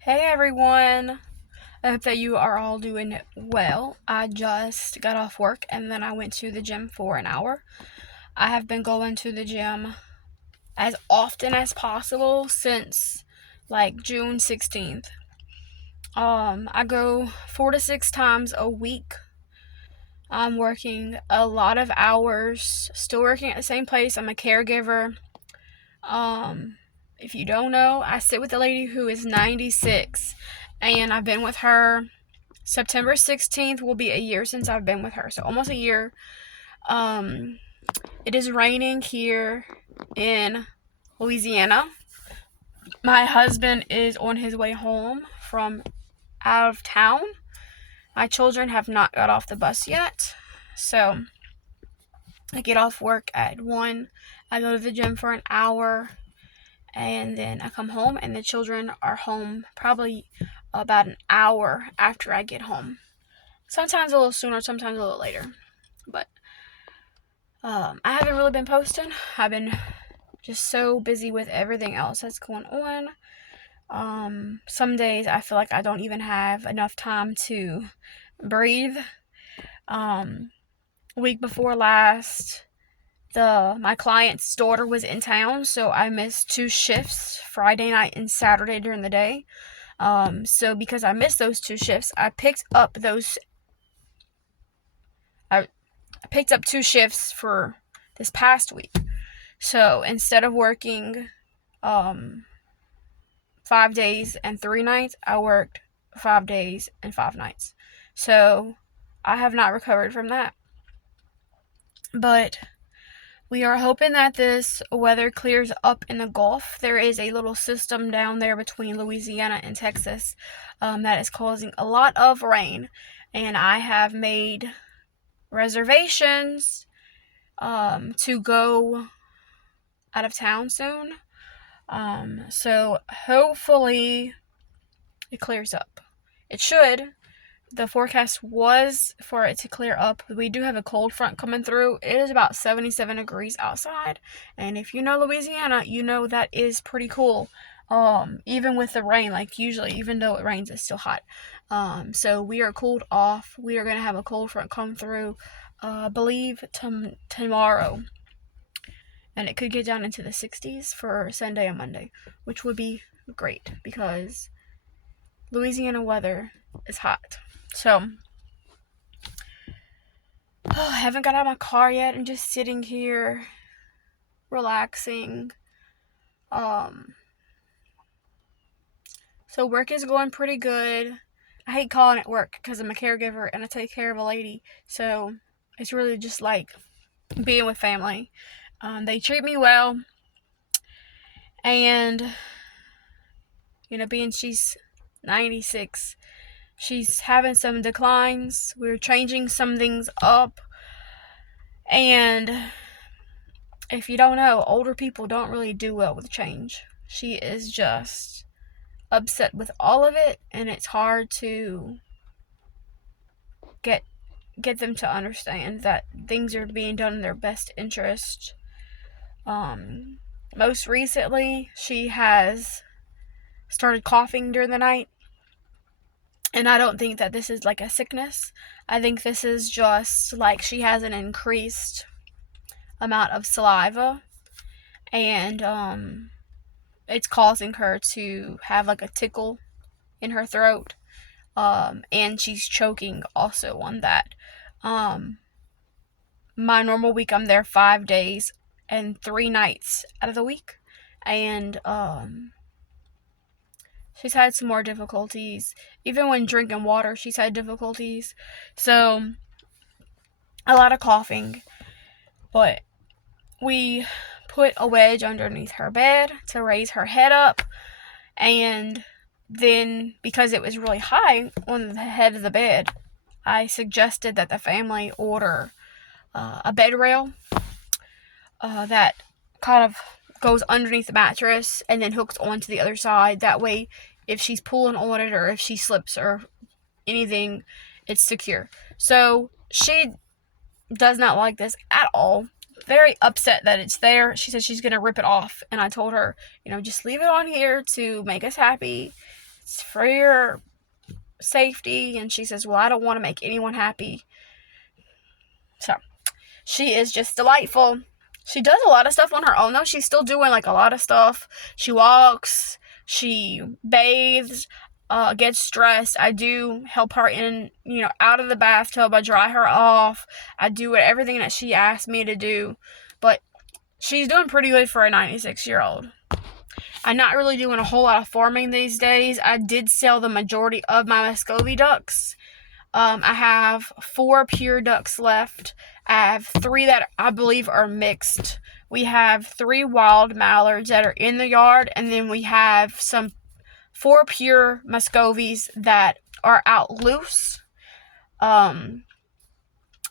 Hey everyone! I hope that you are all doing well. I just got off work and then I went to the gym for an hour. I have been going to the gym as often as possible since like June 16th. I go 4 to 6 times a week. I'm working a lot of hours, still working at the same place. I'm a caregiver. Um, if you don't know, I sit with a lady who is 96 and I've been with her. September 16th will be a year since I've been with her, so almost a year. Um, it is raining here in Louisiana. My husband is on his way home from out of town. My children have not got off the bus yet, so I get off work at 1. I go to the gym for an hour, and then I come home, and the children are home probably about an hour after I get home. Sometimes a little sooner, sometimes a little later. But I haven't really been posting. I've been just so busy with everything else that's going on. Some days I feel like I don't even have enough time to breathe. Week before last, my client's daughter was in town, so I missed 2 shifts, Friday night and Saturday during the day. So because I missed those 2 shifts, I picked up 2 shifts for this past week. So instead of working 5 days and 3 nights, I worked 5 days and 5 nights. So I have not recovered from that. But we are hoping that this weather clears up in the Gulf. There is a little system down there between Louisiana and Texas that is causing a lot of rain. And I have made reservations to go out of town soon. So hopefully it clears up. It should. The forecast was for it to clear up. We do have a cold front coming through. It is about 77 degrees outside. And if you know Louisiana, you know that is pretty cool. Even with the rain, like usually, even though it rains, it's still hot. So we are cooled off. We are going to have a cold front come through, I believe, tomorrow. And it could get down into the 60s for Sunday and Monday, which would be great because Louisiana weather is hot. So, I haven't got out of my car yet. I'm just sitting here, relaxing. So work is going pretty good. I hate calling it work because I'm a caregiver and I take care of a lady. So it's really just like being with family. They treat me well, and being she's 96, she's having some declines. We're changing some things up. And if you don't know, older people don't really do well with change. She is just upset with all of it, and it's hard to get them to understand that things are being done in their best interest. Most recently, she has started coughing during the night. And I don't think that this is like a sickness. I think this is just like she has an increased amount of saliva, and it's causing her to have like a tickle in her throat. And she's choking also on that. My normal week, I'm there 5 days and 3 nights out of the week. And she's had some more difficulties. Even when drinking water, she's had difficulties. So, a lot of coughing. But we put a wedge underneath her bed to raise her head up. And then, because it was really high on the head of the bed, I suggested that the family order a bed rail that kind of goes underneath the mattress and then hooks onto the other side. That way, if she's pulling on it or if she slips or anything, it's secure. So she does not like this at all. Very upset that it's there. She says she's going to rip it off. And I told her, just leave it on here to make us happy, it's for your safety. And she says, well, I don't want to make anyone happy. So she is just delightful. She does a lot of stuff on her own, though. She's still doing, like, a lot of stuff. She walks, she bathes, gets dressed. I do help her in, out of the bathtub. I dry her off. I do everything that she asked me to do. But she's doing pretty good for a 96-year-old. I'm not really doing a whole lot of farming these days. I did sell the majority of my Muscovy ducks. I have 4 pure ducks left. I have 3 that I believe are mixed. We have 3 wild mallards that are in the yard, and then we have 4 pure Muscovies that are out loose. I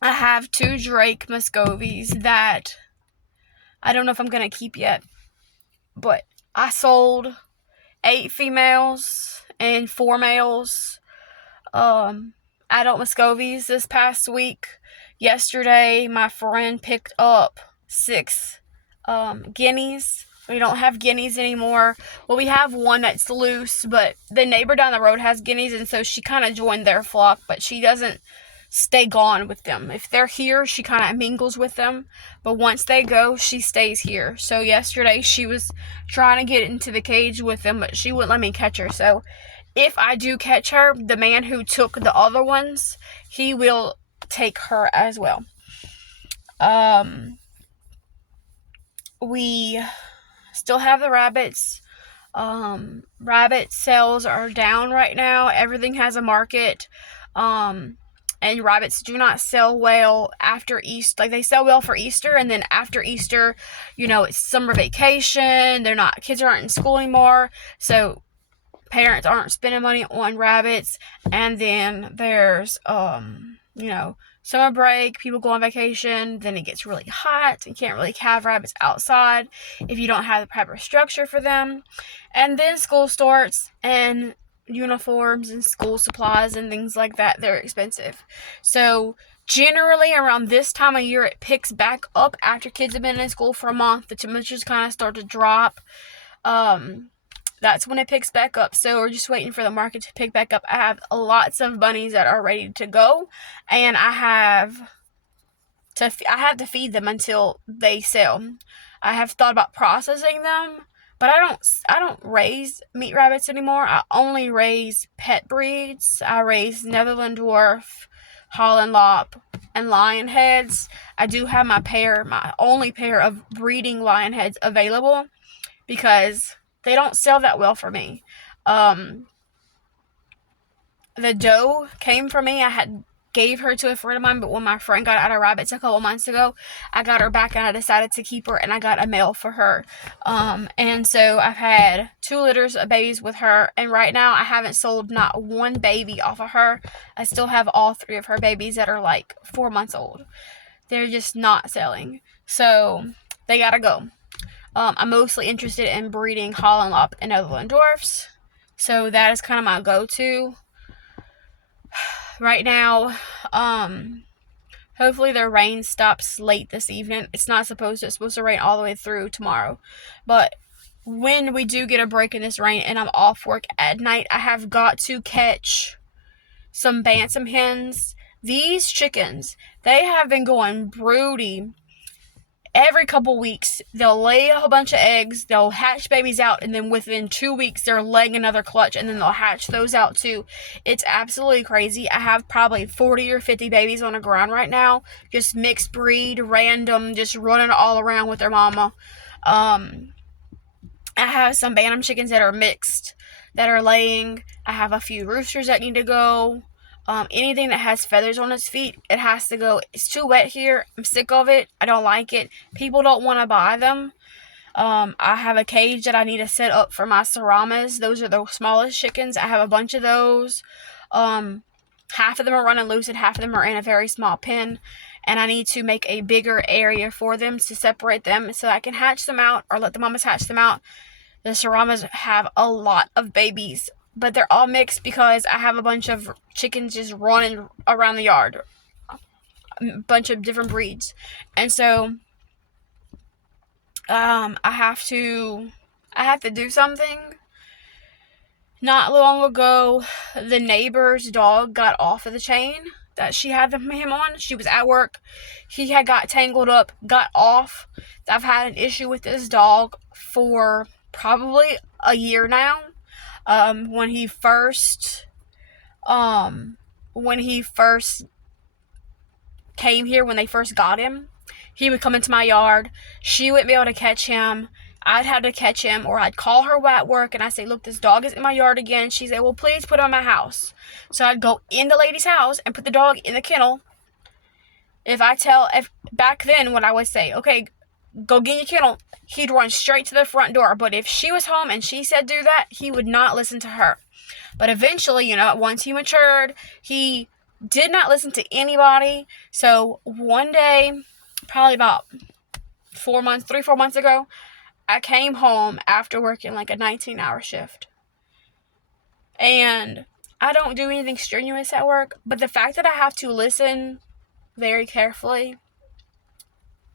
have 2 Drake Muscovies that I don't know if I'm going to keep yet, but I sold 8 females and 4 males. Adult Muscovies this past week. Yesterday, my friend picked up 6 guineas. We don't have guineas anymore. Well, we have one that's loose, but the neighbor down the road has guineas, and so she kind of joined their flock, but she doesn't stay gone with them. If they're here, she kind of mingles with them, but once they go, she stays here. So yesterday, she was trying to get into the cage with them, but she wouldn't let me catch her. So if I do catch her, the man who took the other ones, he will take her as well. We still have the rabbits. Rabbit sales are down right now. Everything has a market. And rabbits do not sell well after Easter. Like, they sell well for Easter, and then after Easter, it's summer vacation. Kids aren't in school anymore, so parents aren't spending money on rabbits. And then there's summer break, people go on vacation, then it gets really hot. You can't really have rabbits outside if you don't have the proper structure for them. And then school starts, and uniforms and school supplies and things like that, they're expensive. So generally around this time of year, it picks back up after kids have been in school for a month. The temperatures kind of start to drop. That's when it picks back up. So we're just waiting for the market to pick back up. I have lots of bunnies that are ready to go, and I have to feed them until they sell. I have thought about processing them, but I don't raise meat rabbits anymore. I only raise pet breeds. I raise Netherland Dwarf, Holland Lop, and lion heads. I do have my only pair of breeding lion heads available because they don't sell that well for me. The doe came from me. I gave her to a friend of mine, but when my friend got out of rabbits a couple months ago, I got her back, and I decided to keep her, and I got a male for her. And so I've had 2 litters of babies with her, and right now I haven't sold not one baby off of her. I still have all 3 of her babies that are like 4 months old. They're just not selling, so they gotta go. I'm mostly interested in breeding Holland Lop and Netherland Dwarfs, so that is kind of my go-to right now. Hopefully the rain stops late this evening. It's supposed to rain all the way through tomorrow, but when we do get a break in this rain and I'm off work at night, I have got to catch some bantam hens. These chickens, they have been going broody. Every couple weeks, they'll lay a whole bunch of eggs, they'll hatch babies out, and then within 2 weeks, they're laying another clutch, and then they'll hatch those out too. It's absolutely crazy. I have probably 40 or 50 babies on the ground right now, just mixed breed, random, just running all around with their mama. I have some bantam chickens that are mixed, that are laying. I have a few roosters that need to go. Anything that has feathers on its feet, it has to go. It's too wet here. I'm sick of it. I don't like it. People don't want to buy them. I have a cage that I need to set up for my Saramas. Those are the smallest chickens. I have a bunch of those. Half of them are running loose and half of them are in a very small pen. And I need to make a bigger area for them to separate them so I can hatch them out or let the mamas hatch them out. The Saramas have a lot of babies, but they're all mixed because I have a bunch of chickens just running around the yard. A bunch of different breeds. And so, I have to do something. Not long ago, the neighbor's dog got off of the chain that she had him on. She was at work. He had got tangled up, got off. I've had an issue with this dog for probably a year now. When he first came here, when they first got him, he would come into my yard. She wouldn't be able to catch him. I'd have to catch him, or I'd call her at work and I'd say, look, this dog is in my yard again. She'd say, well, please put him in my house. So I'd go in the lady's house and put the dog in the kennel. If back then when I would say, okay, go get your kennel, he'd run straight to the front door. But if she was home and she said do that, he would not listen to her. But eventually, once he matured, he did not listen to anybody. So one day, probably about 4 months ago, I came home after working like a 19-hour shift. And I don't do anything strenuous at work, but the fact that I have to listen very carefully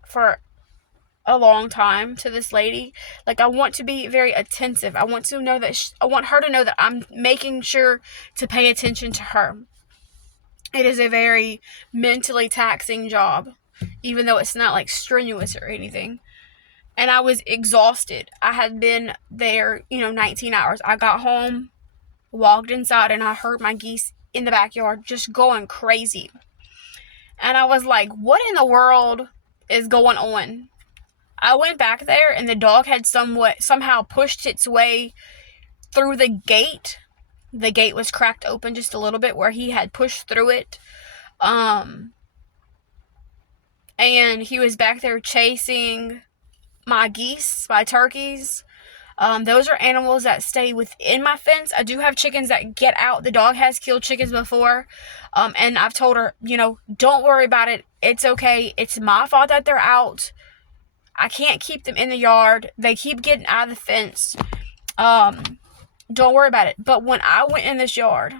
for a long time to this lady, like, I want to be very attentive. I want to know that I want her to know that I'm making sure to pay attention to her. It is a very mentally taxing job, even though it's not like strenuous or anything. And I was exhausted. I had been there, 19 hours. I got home, walked inside, and I heard my geese in the backyard just going crazy. And I was like, what in the world is going on? I went back there, and the dog had somehow pushed its way through the gate. The gate was cracked open just a little bit where he had pushed through it. And he was back there chasing my geese, my turkeys. Those are animals that stay within my fence. I do have chickens that get out. The dog has killed chickens before. And I've told her, don't worry about it. It's okay. It's my fault that they're out. I can't keep them in the yard. They keep getting out of the fence. Don't worry about it. But when I went in this yard,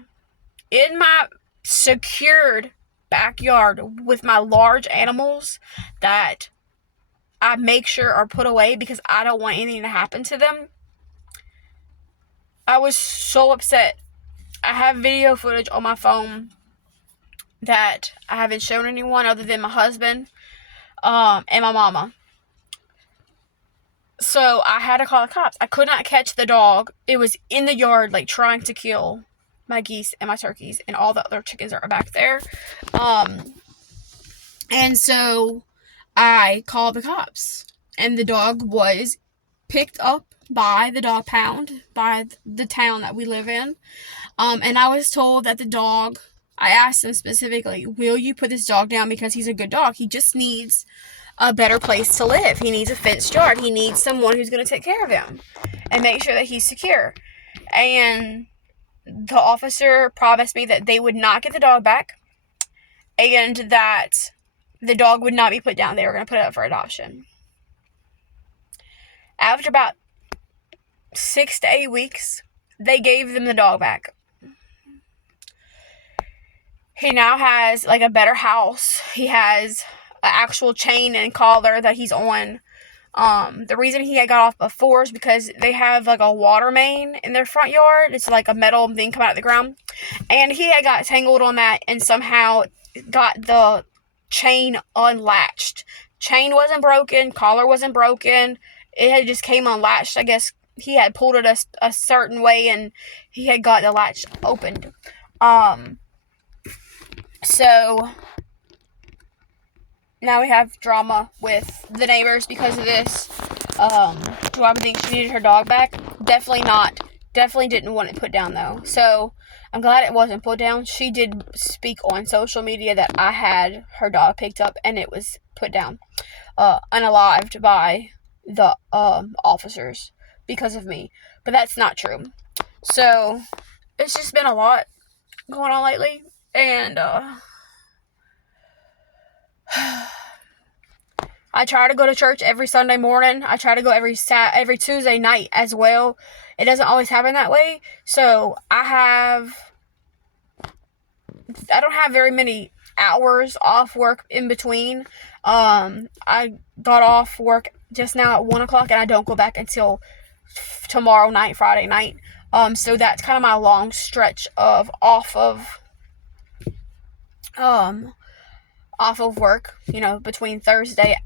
in my secured backyard with my large animals that I make sure are put away because I don't want anything to happen to them, I was so upset. I have video footage on my phone that I haven't shown anyone other than my husband and my mama. So I had to call the cops. I could not catch the dog. It was in the yard, like, trying to kill my geese and my turkeys, and all the other chickens are back there. And so I called the cops, and the dog was picked up by the dog pound, by the town that we live in. And I was told that the dog, I asked them specifically, will you put this dog down because he's a good dog? He just needs a better place to live. He needs a fenced yard. He needs someone who's going to take care of him and make sure that he's secure. And the officer promised me that they would not get the dog back and that the dog would not be put down. They were going to put it up for adoption. After about 6 to 8 weeks, they gave them the dog back. He now has, like, a better house. He has an actual chain and collar that he's on. The reason he had got off before is because they have, like, a water main in their front yard. It's like a metal thing coming out of the ground. And he had got tangled on that and somehow got the chain unlatched. Chain wasn't broken. Collar wasn't broken. It had just came unlatched. I guess he had pulled it a certain way and he had got the latch opened. So now we have drama with the neighbors because of this. Do I think she needed her dog back? Definitely not. Definitely didn't want it put down, though. So I'm glad it wasn't put down. She did speak on social media that I had her dog picked up and it was put down, unalived by the officers because of me. But that's not true. So it's just been a lot going on lately. And I try to go to church every Sunday morning. I try to go every Tuesday night as well. It doesn't always happen that way. So I don't have very many hours off work in between. I got off work just now at 1 o'clock and I don't go back until tomorrow night, Friday night. So that's kind of my long stretch of off of work, between Thursday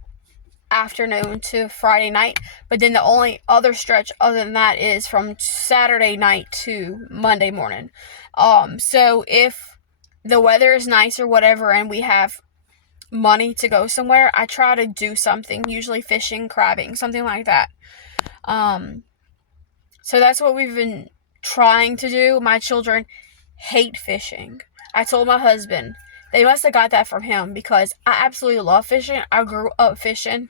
afternoon to Friday night. But then the only other stretch other than that is from Saturday night to Monday morning. So if the weather is nice or whatever and we have money to go somewhere, I try to do something, usually fishing, crabbing, something like that. So that's what we've been trying to do. My children hate fishing. I told my husband, they must have got that from him, because I absolutely love fishing. I grew up fishing.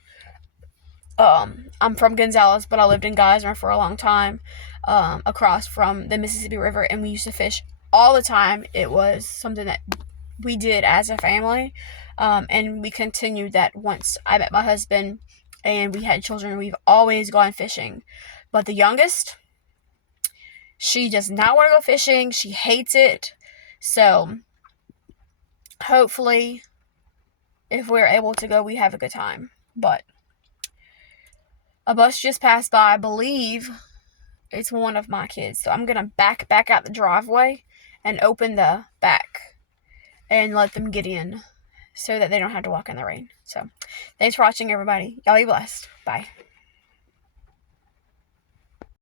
I'm from Gonzales, but I lived in Geismar for a long time, across from the Mississippi River, and we used to fish all the time. It was something that we did as a family, and we continued that once I met my husband and we had children. We've always gone fishing. But the youngest, she does not want to go fishing. She hates it. So hopefully, if we're able to go, we have a good time. But a bus just passed by. I believe it's one of my kids. So I'm going to back out the driveway and open the back and let them get in so that they don't have to walk in the rain. So thanks for watching, everybody. Y'all be blessed. Bye.